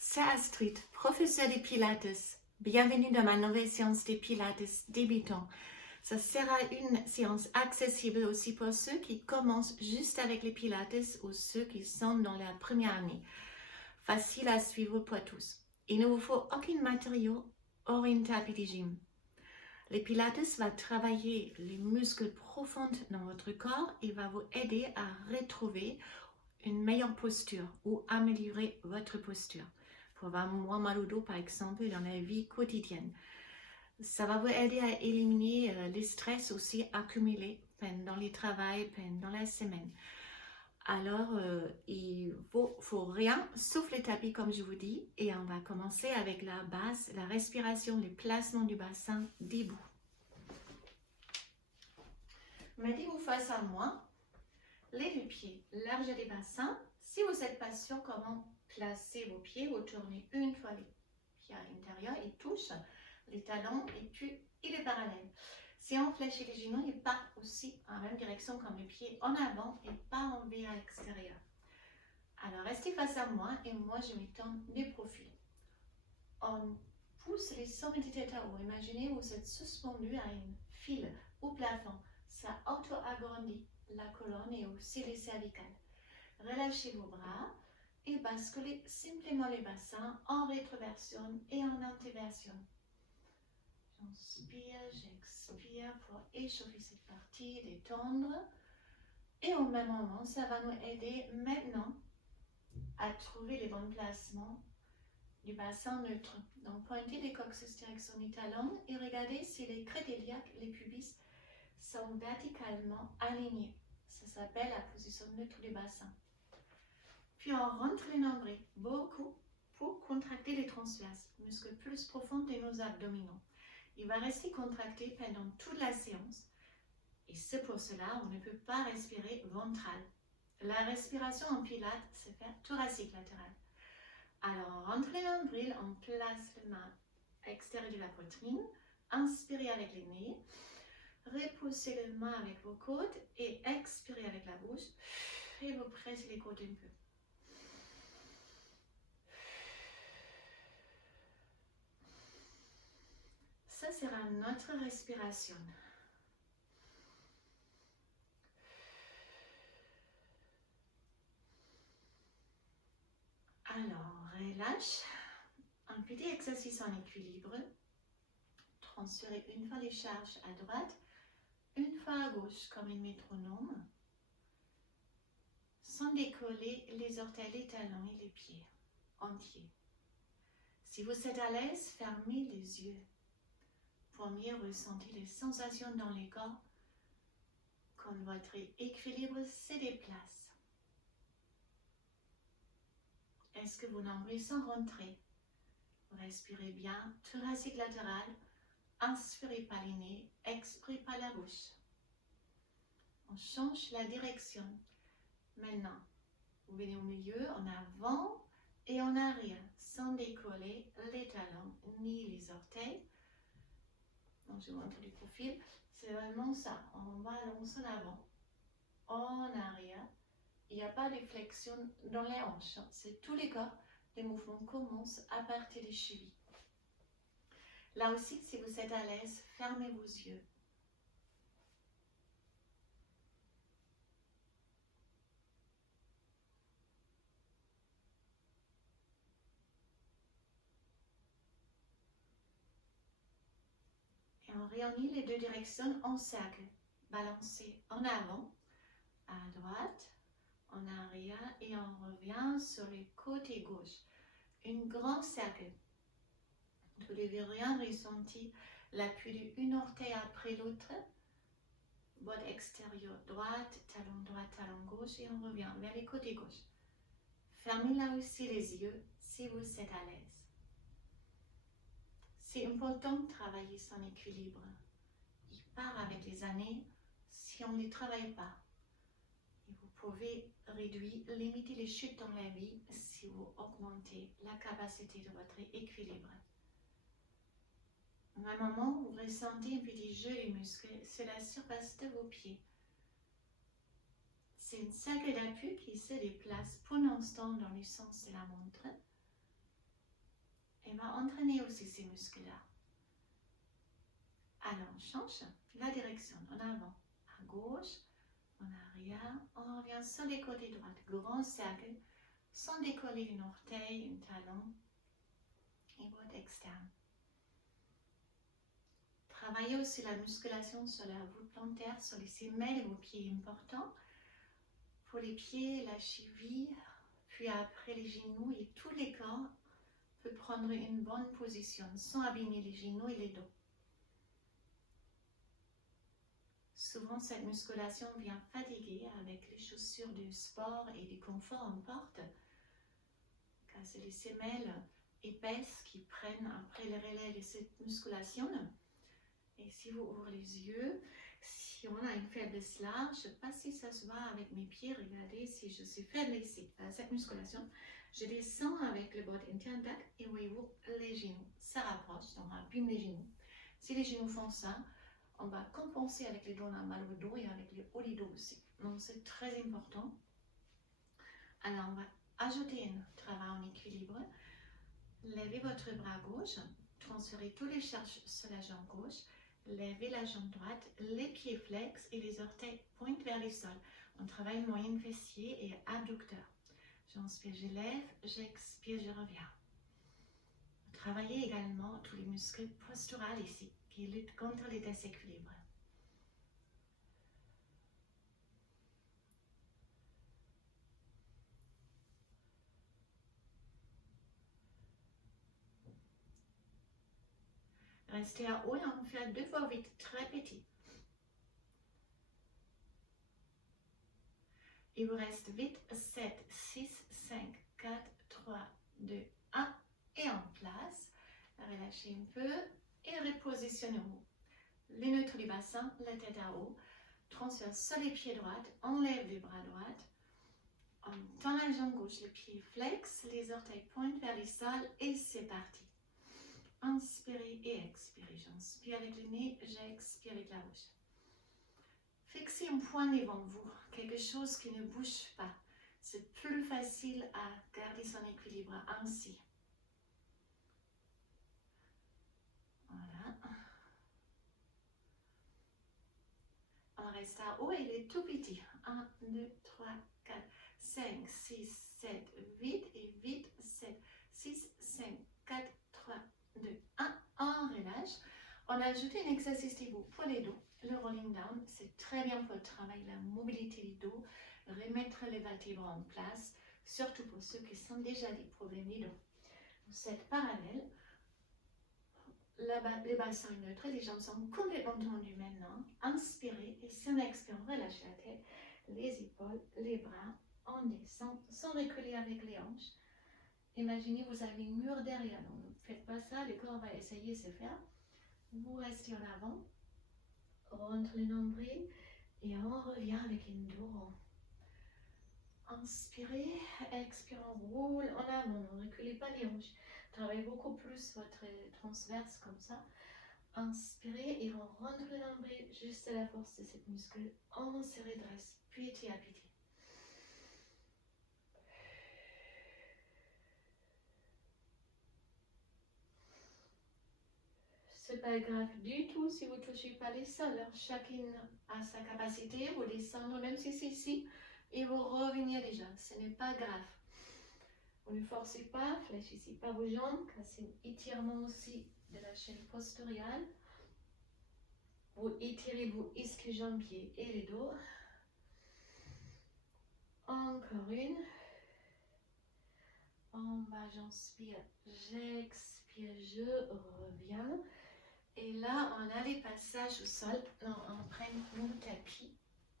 C'est Astrid, professeure de Pilates. Bienvenue dans ma nouvelle séance de Pilates débutant. Ça sera une séance accessible aussi pour ceux qui commencent juste avec les Pilates ou ceux qui sont dans la première année. Facile à suivre pour tous. Il ne vous faut aucun matériau hors une tapis de gym. Les Pilates va travailler les muscles profonds dans votre corps et va vous aider à retrouver une meilleure posture ou améliorer votre posture. Pour avoir moins mal au dos, par exemple, dans la vie quotidienne. Ça va vous aider à éliminer les stress aussi accumulés pendant le travail, pendant la semaine. Alors, il faut rien sauf les tapis, comme je vous dis. Et on va commencer avec la base, la respiration, le placement du bassin debout. Mettez-vous face à moi, les deux pieds larges des bassins. Si vous n'êtes pas sûr comment placer vos pieds, vous tournez une fois les pieds à l'intérieur, ils touchent les talons et puis il est parallèle. Si on fléchit les genoux, il part aussi en même direction comme les pieds en avant et pas en V à l'extérieur. Alors restez face à moi et moi je me tourne de profil. On pousse les sommets de tête à haut. Imaginez vous êtes suspendu à une file au plafond. Ça auto-agrandit la colonne et aussi les cervicales. Relâchez vos bras et basculez simplement les bassins en rétroversion et en antéversion. J'inspire, j'expire pour échauffer cette partie, détendre. Et au même moment, ça va nous aider maintenant à trouver les bons placements du bassin neutre. Donc, pointez les coccyx direction des talons et regardez si les crêtes iliaques, les pubis, sont verticalement alignés. Ça s'appelle la position neutre du bassin. Puis on rentre les nombrils beaucoup pour contracter les transverses, muscles plus profonds de nos abdominaux. Il va rester contracté pendant toute la séance. Et c'est pour cela on ne peut pas respirer ventral. La respiration en pilates, c'est faire thoracique latéral. Alors on rentre les nombrils, on place les mains extérieures de la poitrine, inspirez avec les nez. Repoussez les mains avec vos côtes et expirez avec la bouche. Et vous pressez les côtes un peu. Ça sera notre respiration. Alors, relâche. Un petit exercice en équilibre. Transférez une fois les charges à droite, une fois à gauche comme un métronome, sans décoller les orteils, les talons et les pieds entiers. Si vous êtes à l'aise, fermez les yeux pour mieux ressentir les sensations dans le corps quand votre équilibre se déplace. Est-ce que vos nombrils sont rentrés? Respirez bien, thoracique latéral, inspirez par le nez, expirez par la bouche. On change la direction. Maintenant, vous venez au milieu, en avant et en arrière, sans décoller les talons ni les orteils. Donc, je vous montre du profil. C'est vraiment ça. On balance en avant, en arrière. Il n'y a pas de flexion dans les hanches. C'est tous les corps. Les mouvements commencent à partir des chevilles. Là aussi, si vous êtes à l'aise, fermez vos yeux. Et on réunit les deux directions en cercle. Balancez en avant, à droite, en arrière et on revient sur le côté gauche. Un grand cercle. Vous devez rien ressentir l'appui d'une orteil après l'autre. Botte extérieure droite, talon gauche et on revient vers le côté gauche. Fermez là aussi les yeux si vous êtes à l'aise. C'est important de travailler son équilibre. Il part avec les années si on ne les travaille pas. Et vous pouvez réduire, limiter les chutes dans la vie si vous augmentez la capacité de votre équilibre. À un moment, vous ressentez un petit jeu des muscles sur la surface de vos pieds. C'est un cercle d'appui qui se déplace pour l'instant dans le sens de la montre. et va entraîner aussi ces muscles-là. Alors, on change la direction, en avant, à gauche, en arrière, on revient sur les côtés droits, grand cercle, sans décoller une orteil, une talon et votre externe. Travaillez aussi la musculation sur la voûte plantaire, sur les semelles de vos pieds importants. Pour les pieds, la cheville, puis après les genoux et tous les corps peut prendre une bonne position sans abîmer les genoux et les dos. Souvent, cette musculation vient fatiguer avec les chaussures de sport et du confort en porte, car c'est les semelles épaisses qui prennent après le relais de cette musculation. Et si vous ouvrez les yeux, si on a une faiblesse là, je ne sais pas si ça se voit avec mes pieds, regardez si je suis faible ici, à cette musculation. Je descends avec le bas interne et voyez-vous les genoux, ça rapproche, on abîme les genoux. Si les genoux font ça, on va compenser avec les dos, on a mal au dos et avec le haut du dos aussi. Donc c'est très important. Alors on va ajouter un travail en équilibre. Levez votre bras gauche, transférez tous les charges sur la jambe gauche. Levez la jambe droite, les pieds flex et les orteils pointent vers le sol. On travaille moyen fessier et abducteur. J'inspire, je lève, j'expire, je reviens. Travaillez également tous les muscles posturaux ici, qui luttent contre les déséquilibres. Restez à haut et on fait 2 fois vite, très petit. Il vous reste vite 7, 6, 5, 4, 3, 2, 1 et en place. Relâchez un peu et repositionnez-vous. Les neutres du bassin, la tête à haut. Transfert sur les pieds droits, enlève les bras droits. On tend la jambe gauche, les pieds flex, les orteils pointent vers le sol et c'est parti. Inspirez et expirez. J'inspire avec le nez, j'expire avec la bouche. Fixez un point devant vous, quelque chose qui ne bouge pas. C'est plus facile à garder son équilibre ainsi. Voilà. On reste à haut et il est tout petit. 1, 2, 3, 4, 5, 6, 7, 8 et 8, 7, 6, 5, 4, 3, 2, 1. On relâche. On a ajouté un exercice debout pour les dos. Le rolling down, c'est très bien pour travailler la mobilité du dos, remettre les vertèbres en place, surtout pour ceux qui sont déjà des problèmes du dos. Vous êtes parallèle. Les bassins neutres, les jambes sont complètement tendues maintenant. Inspirez et si on expire, on relâche la tête, les épaules, les bras. On descend sans reculer avec les hanches. Imaginez vous avez un mur derrière, donc ne faites pas ça, le corps va essayer de se faire. Vous restez en avant, rentre le nombril et on revient avec une dos rond. Inspirez, expirez, on roule en avant, ne reculez pas les hanches. Travaillez beaucoup plus votre transverse comme ça. Inspirez et on rentre le nombril juste à la force de cette muscle. On se redresse, petit à petit. C'est pas grave du tout si vous ne touchez pas les sols. Chacune a sa capacité, vous descendre même si c'est ici et vous revenez déjà. Ce n'est pas grave. Vous ne forcez pas, fléchissez pas vos jambes, car c'est un étirement aussi de la chaîne postériore. Vous étirez vos ischio-jambiers et les dos. Encore une. En bas, j'inspire, j'expire, je reviens. Et là, on a les passages au sol. On prend mon tapis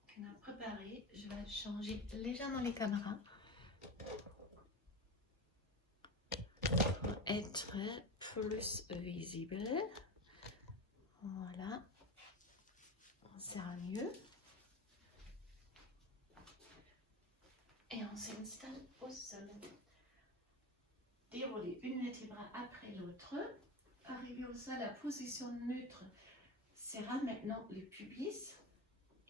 qu'on a préparé. Je vais changer légèrement les caméras pour être plus visible. Voilà. On sert mieux. Et on s'installe au sol. Déroulez une vertèbre après l'autre. Arrivez au sol à position neutre. Serra maintenant le pubis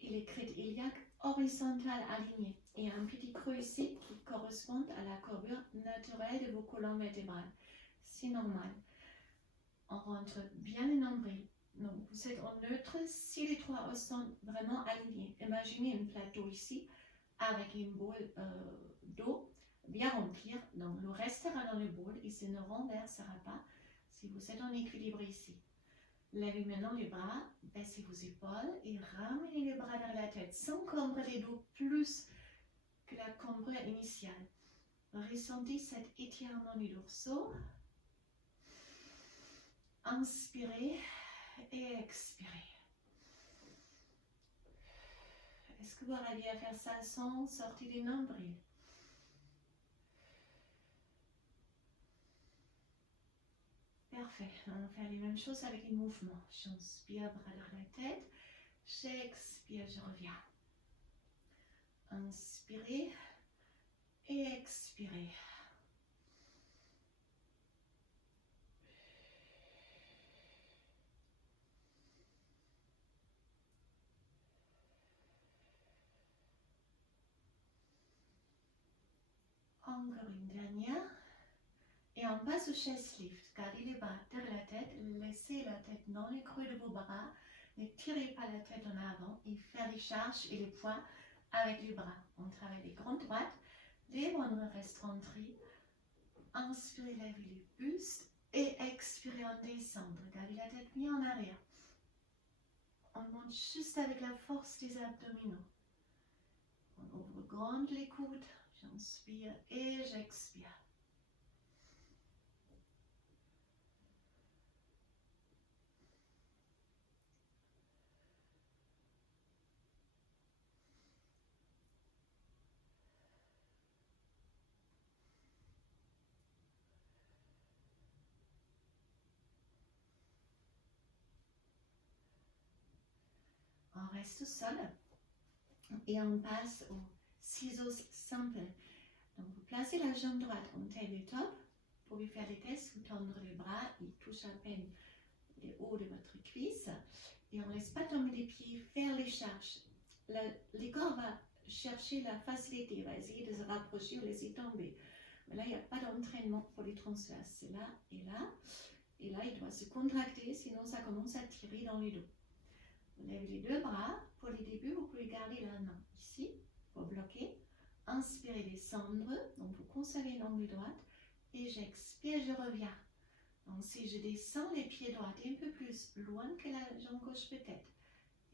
et les crêtes iliaques horizontales alignées. Et un petit creux ici qui correspond à la courbure naturelle de vos colonnes vertébrales. c'est normal. On rentre bien le nombril. Donc, vous êtes en neutre si les trois os sont vraiment alignés. Imaginez un plateau ici avec une boule d'eau bien remplie. Donc, l'eau restera dans le bol et ça ne renversera pas si vous êtes en équilibre ici. Levez maintenant les bras, baissez vos épaules et ramenez les bras vers la tête sans cambrer les dos plus que la cambrure initiale. Ressentez cet étirement du dorsal. Inspirez et expirez. Est-ce que vous arrivez à faire ça sans sortir du nombril? Parfait. On va faire les mêmes choses avec les mouvements. J'inspire, bras vers la tête. J'expire, je reviens. Inspirez et expirez. Encore une dernière. Et on passe au chest lift. Gardez les bras derrière la tête. Laissez la tête dans le creux de vos bras. Ne tirez pas la tête en avant. Et faire les charges et les poings avec les bras. On travaille les grandes droites. Les bras restent rentrés. Inspirez, levez le buste. Et expirez en descendre. Gardez la tête bien en arrière. On monte juste avec la force des abdominaux. On ouvre grand les coudes. J'inspire et j'expire. On reste seul et on passe aux ciseaux simples. Donc vous placez la jambe droite en tabletop. Vous pouvez faire des tests, vous tendre les bras, ils touchent à peine les hauts de votre cuisse. Et on ne laisse pas tomber les pieds, faire les charges. Le corps va chercher la facilité, va essayer de se rapprocher ou laisser tomber. Mais là, il n'y a pas d'entraînement pour les transverses. C'est là et là. Et là, il doit se contracter, sinon ça commence à tirer dans les dos. Vous levez les deux bras. Pour les débuts, vous pouvez garder la main ici pour bloquer. Inspirez, descendre. Donc, vous conservez l'angle droite. Et j'expire, je reviens. Donc, si je descends les pieds droits un peu plus loin que la jambe gauche peut-être.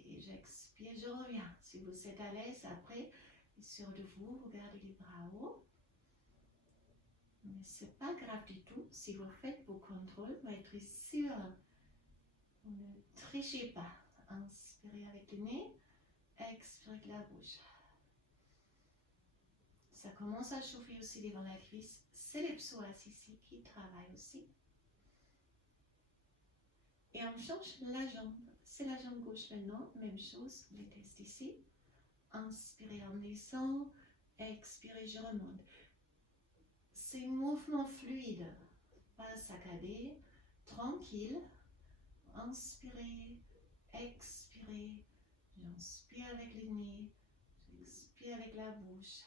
Et j'expire, je reviens. Si vous êtes à l'aise, après, sûr de vous, vous gardez les bras hauts. Mais ce n'est pas grave du tout. Si vous faites vos contrôles, vous être sûr. Ne trichez pas. Inspirez avec le nez, expirez avec la bouche. Ça commence à chauffer aussi devant la cuisse. C'est les psoas ici qui travaillent aussi. Et on change la jambe. C'est la jambe gauche maintenant. Même chose, les tests ici. Inspirez, on descend. Expirez, je remonte. C'est un mouvement fluide. Pas saccadé. Tranquille. Inspirez. Expirez, j'inspire avec le nez, j'expire avec la bouche.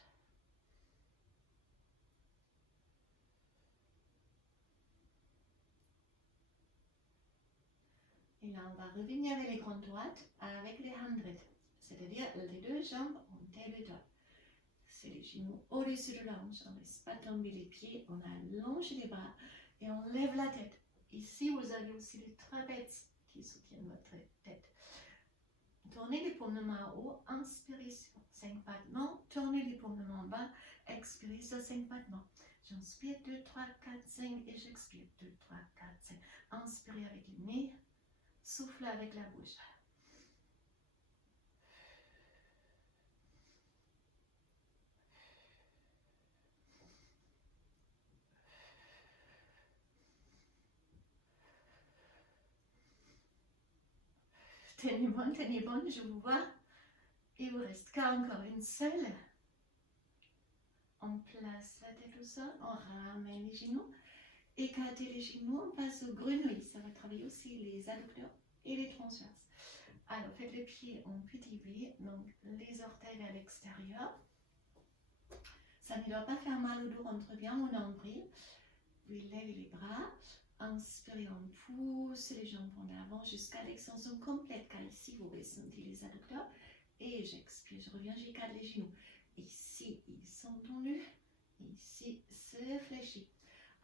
Et là, on va revenir avec les grandes droites avec les hundreds, c'est-à-dire les deux jambes en tabletop. C'est les genoux au-dessus de l'ange, on ne laisse pas tomber les pieds, on allonge les bras et on lève la tête. Ici, vous avez aussi le trapèze qui soutient votre tête. Tournez les paumes de main en haut, inspirez sur 5 battements, tournez les paumes de main en bas, expirez sur 5 battements. J'inspire 2, 3, 4, 5 et j'expire 2, 3, 4, 5. Inspirez avec le nez, soufflez avec la bouche. Tenez bon, je vous vois. Il vous reste qu'encore une seule. On place la tête au sol, on ramène les genoux. Écartez les genoux, on passe au grenouille. Ça va travailler aussi les adducteurs et les transverses. Alors, faites les pieds en petit V, donc les orteils vers l'extérieur. Ça ne doit pas faire mal au dos, rentre bien au nombril. Vous levez les bras. Inspirez, on pousse les jambes en avant jusqu'à l'extension complète, car ici vous ressentez les adducteurs. Et j'expire, je reviens, j'écarte les genoux. Ici, ils sont tendus. Ici, c'est fléchi.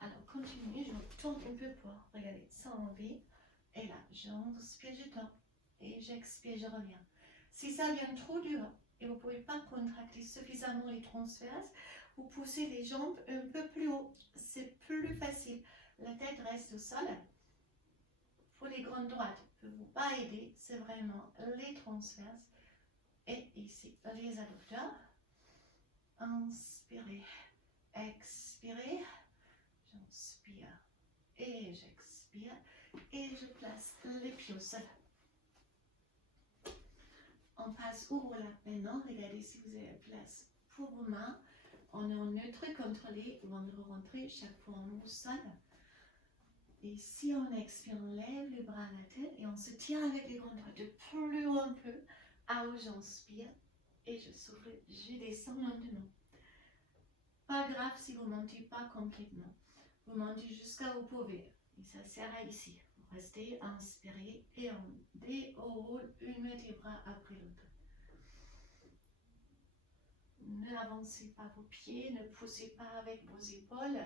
Alors, continuez, je tourne un peu pour regarder, sans envie. Et là, j'inspire, je tends. Et j'expire, je reviens. Si ça vient trop dur et vous ne pouvez pas contracter suffisamment les transverses, vous poussez les jambes un peu plus haut. C'est plus facile. La tête reste au sol. Pour les grandes droites, ne peut vous pas aider. C'est vraiment les transverses. Et ici, les adducteurs. Inspirez, expirez. J'inspire et j'expire. Et je place les pieds au sol. On passe au roll-up maintenant. Regardez si vous avez la place pour vos mains. On est en neutre contrôlé avant de rentrer chaque fois au sol. Et si on expire, on lève les bras à la tête et on se tient avec les grands doigts de plus haut un peu. Ah, j'inspire et je souffle, je descends maintenant. Pas grave si vous ne montez pas complètement. Vous montez jusqu'à où vous pouvez. Et ça sert à ici. Vous restez, inspirez et on déroule une vertèbre après l'autre. Ne avancez pas vos pieds, ne poussez pas avec vos épaules.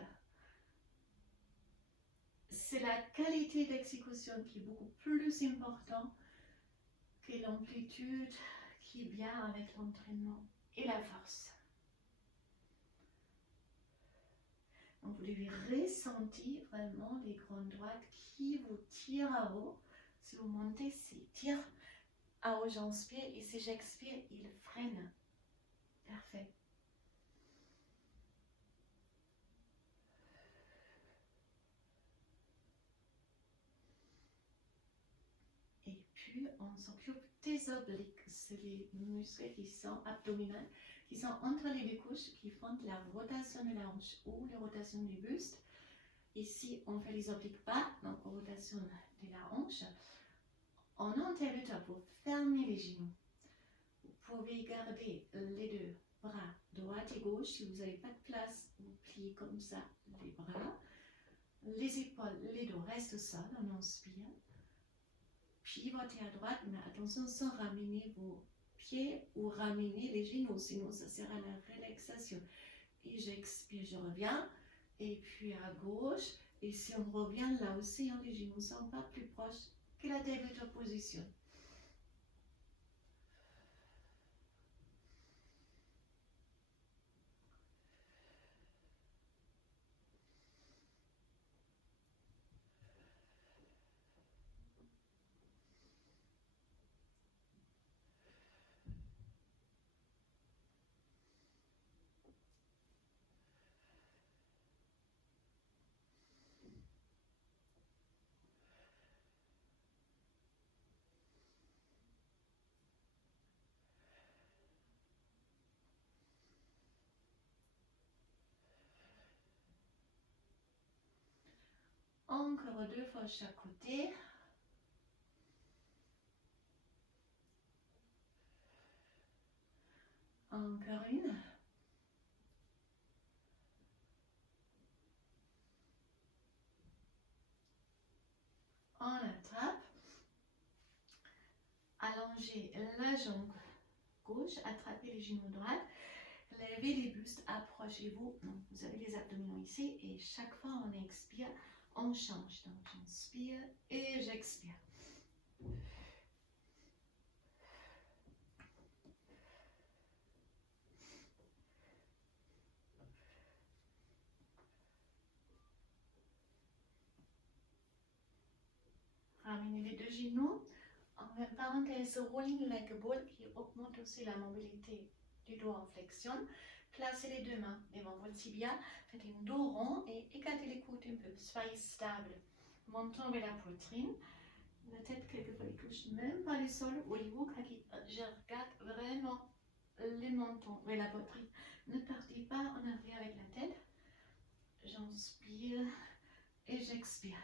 C'est la qualité d'exécution qui est beaucoup plus importante que l'amplitude qui vient avec l'entraînement et la force. Donc vous devez ressentir vraiment les grandes droites qui vous tirent à haut. Si vous montez, c'est tire à haut, j'inspire et si j'expire, il freine. Parfait. Et puis, on s'occupe des obliques. C'est les muscles qui sont abdominaux, qui sont entre les deux couches, qui font la rotation de la hanche ou la rotation du buste. Ici, on fait les obliques bas, donc rotation de la hanche. En interrupteur pour fermer les genoux. Vous pouvez garder les deux bras droite et gauche. Si vous n'avez pas de place, vous pliez comme ça les bras. Les épaules, les dos restent au sol, on inspire. Pivotez à droite, mais attention sans ramener vos pieds ou ramener les genoux, sinon ça sert à la relaxation. Et j'expire, je reviens. Et puis à gauche. Et si on revient là aussi, les genoux ne sont pas plus proches que la débutant position. Encore 2 fois chaque côté. Encore une. On attrape. Allongez la jambe gauche, attrapez les genoux droits. Levez les bustes, approchez-vous. Vous avez les abdominaux ici et chaque fois on expire, on change. Donc j'inspire et j'expire. Ramenez les deux genoux. En parenthèse, rolling leg ball qui augmente aussi la mobilité du dos en flexion. Placez les deux mains devant votre tibia, faites un dos rond et écartez les coudes un peu. Soyez stable. Montons vers la poitrine. La tête quelquefois ne touche même pas le sol. Voyez-vous, je regarde vraiment les mentons vers la poitrine. Ne partez pas en arrière avec la tête. J'inspire et j'expire.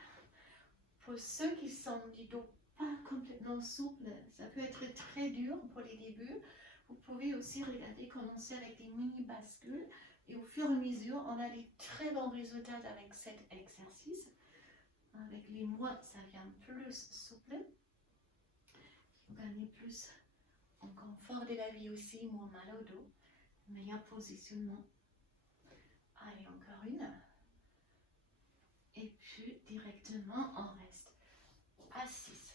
Pour ceux qui sont du dos pas complètement souple, ça peut être très dur pour les débuts. Vous pouvez aussi regarder commencer avec des mini bascules et au fur et à mesure, on a des très bons résultats avec cet exercice. Avec les mois, ça vient plus souple. Vous gagnez plus en confort de la vie aussi, moins mal au dos. Meilleur positionnement. Allez, encore une. Et puis, directement, on reste assise.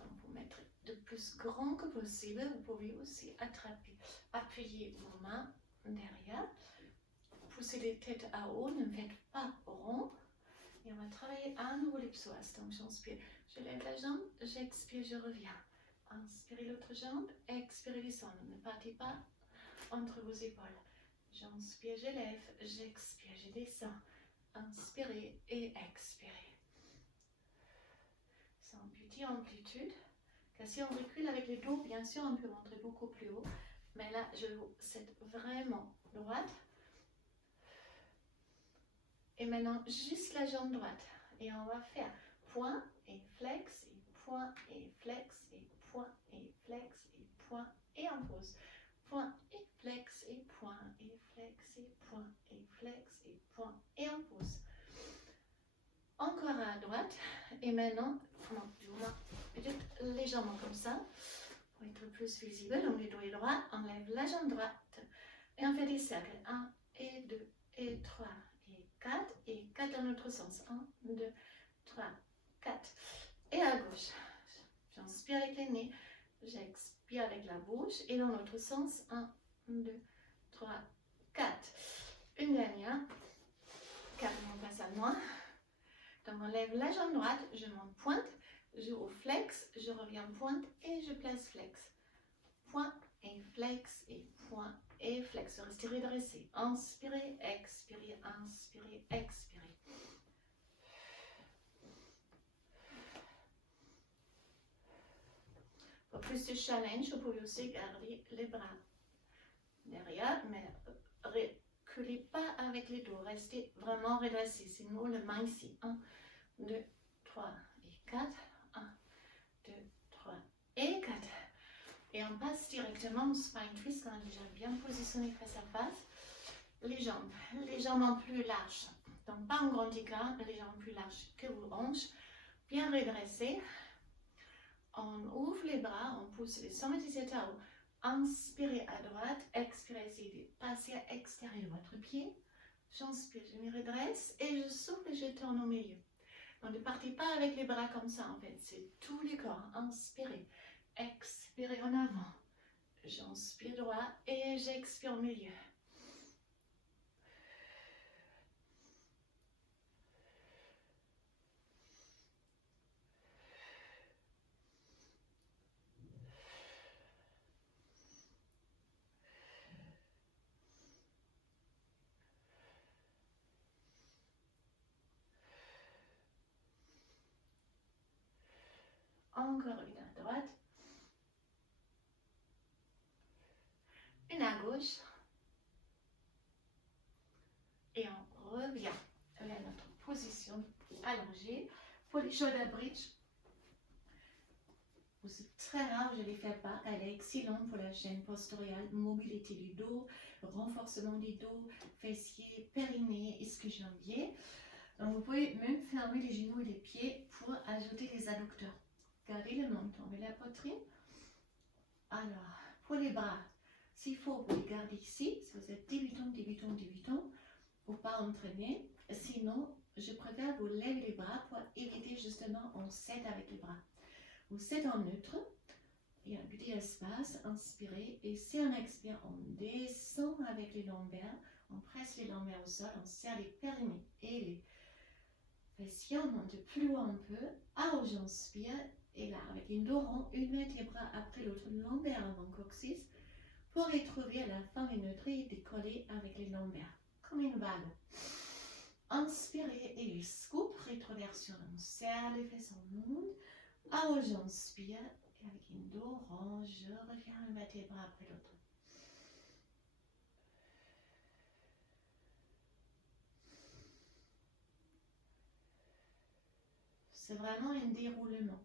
On vous mettre le plus grand que possible. Vous pouvez aussi attraper, appuyer vos mains derrière. Poussez les têtes à haut, ne faites pas rond. Et on va travailler à nouveau les psoas. Donc j'inspire, je lève la jambe, j'expire, je reviens. Inspirez l'autre jambe, expirez, descendez. Ne partez pas entre vos épaules. J'inspire, je lève, j'expire, je descends. Inspirez et expirez. Sans petite amplitude. Car si on recule avec le dos, bien sûr, on peut monter beaucoup plus haut. Mais là, je vous cède vraiment droite. Et maintenant, juste la jambe droite. Et on va faire point et flex, et point et flex, et point et flex, et point et on pose. Point et flex, et point et flex, et point et flex, et point et on pose. Encore à droite. Et maintenant, peut-être légèrement comme ça, pour être plus visible. Donc le dos est droit, on lève la jambe droite. Et on fait des cercles. 1 et 2 et 3. 4 et 4 dans l'autre sens. 1, 2, 3, 4. Et à gauche. J'inspire avec les nez. J'expire avec la bouche. Et dans l'autre sens. 1, 2, 3, 4. Une dernière. 4, on passe à moi. Donc on lève la jambe droite. Je monte pointe. Je ouvre flex. Je reviens pointe. Et je place flex. Point et flex. Et point et flex. Restez redressé. Inspirez, expirez, inspirez, expirez. Pour plus de challenge, vous pouvez aussi garder les bras derrière, mais reculez pas avec les dos. Restez vraiment redressé. Sinon, le main ici. 1, 2, 3 et 4. 1, 2, 3 et 4. Et on passe directement au spine twist. On est déjà bien positionné face à face. Les jambes en plus larges. Donc pas en grand écart, les jambes plus larges que vos hanches. Bien redressées. On ouvre les bras, on pousse les sommets à haut. Inspirez à droite, expirez, essayez de passer à l'extérieur de votre pied. J'inspire, je me redresse et je souffle et je tourne au milieu. Donc ne partez pas avec les bras comme ça en fait, c'est tout le corps. Inspirez, expirez en avant. J'inspire droit et j'expire au milieu. Encore une à droite. Une à gauche. Et on revient à notre position allongée. Pour les shoulder bridge, c'est très rare, je ne les fais pas. Elle est excellente pour la chaîne postérieur, mobilité du dos, renforcement du dos, fessiers, périnée, ischio-jambier. Donc vous pouvez même fermer les genoux et les pieds pour ajouter les adducteurs. Gardez le menton et la poitrine. Alors, pour les bras, s'il faut, vous les gardez ici. Si vous êtes débutant, ou pas entraîné. Sinon, je préfère vous lever les bras pour éviter justement, on cède avec les bras. Vous cèdez en neutre. Il y a un petit espace, inspirez. Et si on expire, on descend avec les lombaires. On presse les lombaires au sol, on serre les périnées et les fessiers. On monte plus loin un peu. Ah, j'inspire. Et là, avec une dos rond, une mettre les bras après l'autre, lombaire avant coccyx, pour retrouver à la fin les neutres et décoller avec les lombaires, comme une balle. Inspirez et scoop, rétroversion, on serre les fesses, on monte. Ah, j'inspire. Et avec une dos rond, je reviens mettre les bras après l'autre. C'est vraiment un déroulement.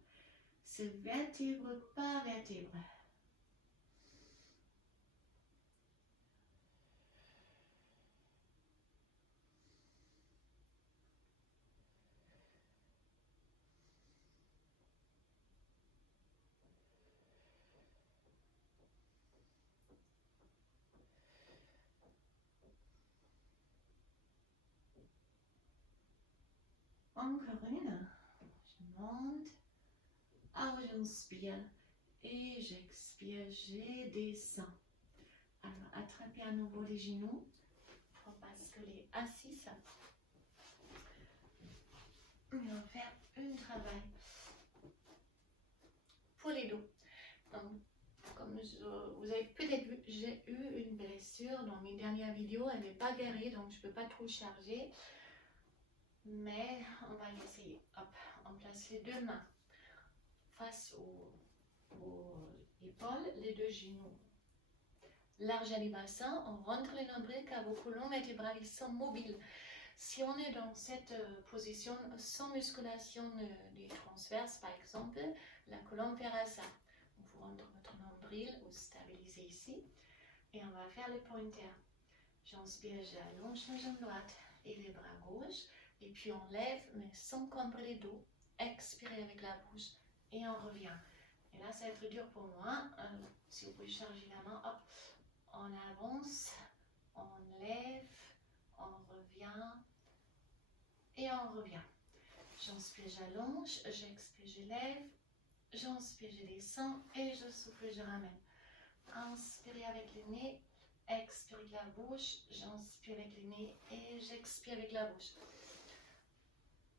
C'est vertèbre par vertèbre. Encore une. Je monte. Alors, j'inspire et j'expire, je descends. Alors, attrapez à nouveau les genoux pour basculer assise. Et on va faire un travail pour les dos. Donc, comme vous avez peut-être vu, j'ai eu une blessure dans mes dernières vidéos. Elle n'est pas guérie, donc je ne peux pas trop charger. Mais on va essayer. Hop, on place les deux mains face aux épaules, les deux genoux larges à les bassins. On rentre les nombrils car vos colonnes vertébrales sont mobiles. Si on est dans cette position sans musculation des transverses, par exemple, la colonne fera ça. Vous rentrez votre nombril, vous stabilisez ici et on va faire les pointers. J'inspire, j'allonge la jambe droite et les bras gauches et puis on lève mais sans camber les dos. Expirez avec la bouche et on revient. Et là, ça va être dur pour moi. Si vous pouvez charger la main, hop, on avance, on lève, on revient et on revient. J'inspire, j'allonge, j'expire, je lève, j'inspire, je descends et je souffle, je ramène. Inspirez avec le nez, expirez avec la bouche, j'inspire avec le nez et j'expire avec la bouche.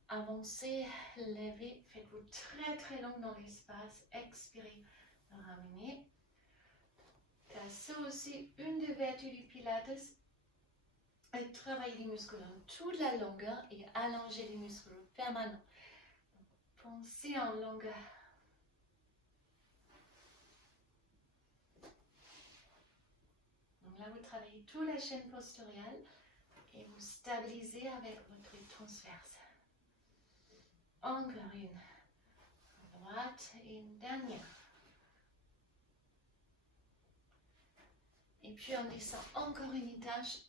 Avancez, levez, faites-vous très très long dans l'espace, expirez, ramenez. C'est aussi une des vertus du Pilates, et travailler les muscles dans toute la longueur et allonger les muscles permanents. Pensez en longueur. Donc là, vous travaillez toute la chaîne postérielle et vous stabilisez avec votre transverse. Encore une. À droite et une dernière. Et puis on descend encore une étage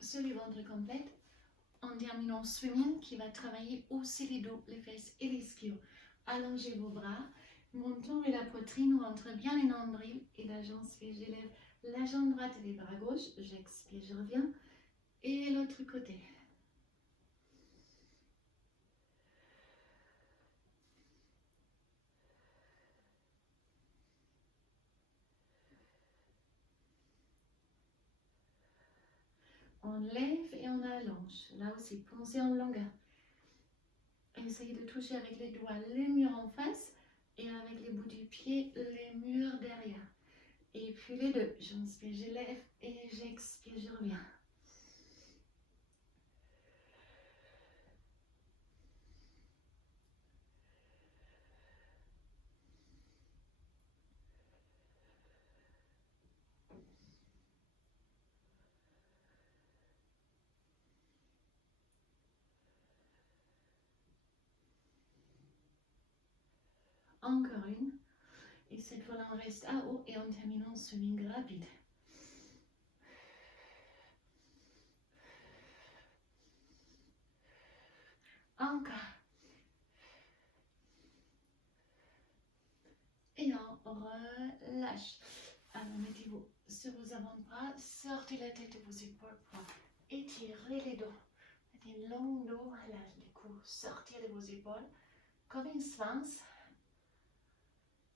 sur le ventre complet en terminant swimming qui va travailler aussi les dos, les fesses et les ischios. Allongez vos bras, montons et la poitrine rentre bien les nombrils et la j'inspire, j'élève la jambe droite et les bras gauche, j'expire, je reviens et l'autre côté. On lève et on allonge. Là aussi, pensez en longueur. Essayez de toucher avec les doigts les murs en face et avec les bouts du pied les murs derrière. Et puis les deux. J'inspire, je lève et j'expire, je reviens. Encore une. Et cette fois-là, on reste à haut et on termine en swimming rapide. Encore. Et on relâche. Alors, mettez-vous sur vos avant-bras, sortez la tête de vos épaules pour étirer les dos. Mettez un long dos, là, les coups, sortir de vos épaules, comme une sphinx.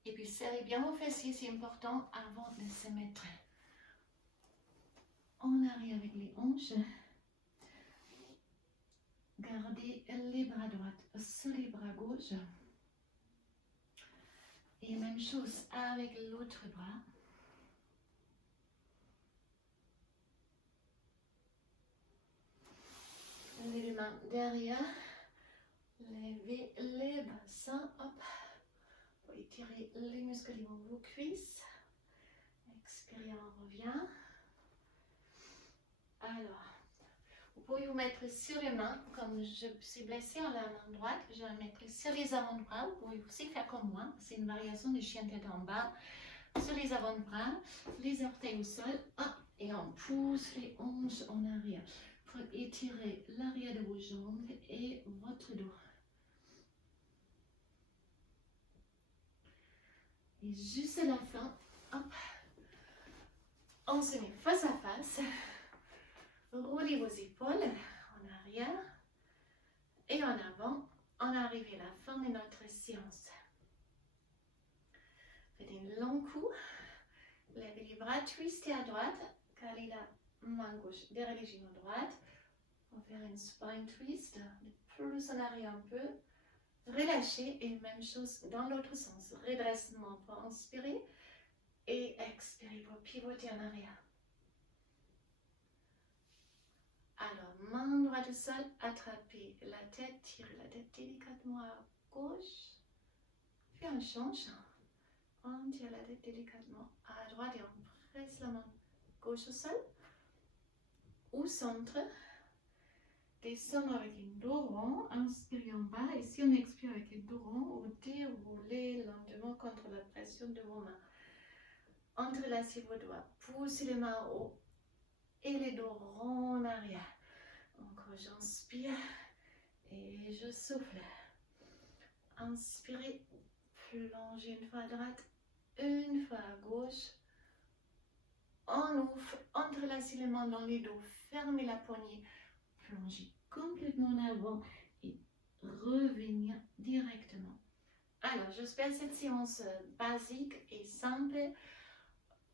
Et puis serrez bien vos fessiers, c'est important avant de se mettre en arrière avec les hanches. Gardez les bras droits sur les bras gauches. Et même chose avec l'autre bras. Les mains derrière. Levez les bassins. Hop. Pour étirer les muscles de vos cuisses. Expirez, on revient. Alors, vous pouvez vous mettre sur les mains. Comme je suis blessée en la main droite, je vais me mettre sur les avant-bras. Vous pouvez aussi faire comme moi. C'est une variation du chien tête en bas. Sur les avant-bras, les orteils au sol. Hop, et on pousse les hanches en arrière. Pour étirer l'arrière de vos jambes et votre dos. Et juste à la fin, hop, on se met face à face. Roulez vos épaules en arrière et en avant. On arrive à la fin de notre séance. Faites un long coup. Levez les bras, twistez à droite. Calez la main gauche derrière les genoux droite. On va faire une spine twist. Plus en arrière un peu. Relâchez et même chose dans l'autre sens. Redressement pour inspirer et expirer pour pivoter en arrière. Alors, main droite au sol, attrapez la tête, tirez la tête délicatement à gauche. Puis on change. On tire la tête délicatement à droite et on presse la main gauche au sol. Au centre. Descendre avec un dos rond, inspirez en bas et si on expire avec un dos rond, vous déroulez lentement contre la pression de vos mains. Entrelacez vos doigts, poussez les mains haut et les dos ronds en arrière. Encore j'inspire et je souffle. Inspirez, plongez une fois à droite, une fois à gauche. On ouvre, entrelacez les mains dans les dos, fermez la poignée. Plongez complètement en avant et revenir directement. Alors, j'espère cette séance basique et simple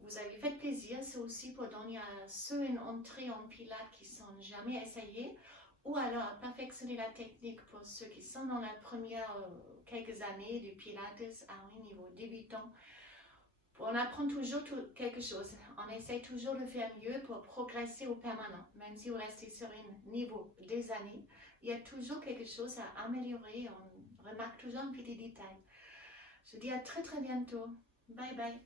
vous avez fait plaisir. C'est aussi pour donner à ceux une entrée en pilates qui ne sont jamais essayés ou alors à perfectionner la technique pour ceux qui sont dans la première quelques années du pilates à un niveau débutant. On apprend toujours quelque chose. On essaie toujours de faire mieux pour progresser au permanent. Même si vous restez sur un niveau des années, il y a toujours quelque chose à améliorer. On remarque toujours un petit détail. Je dis à très très bientôt. Bye bye.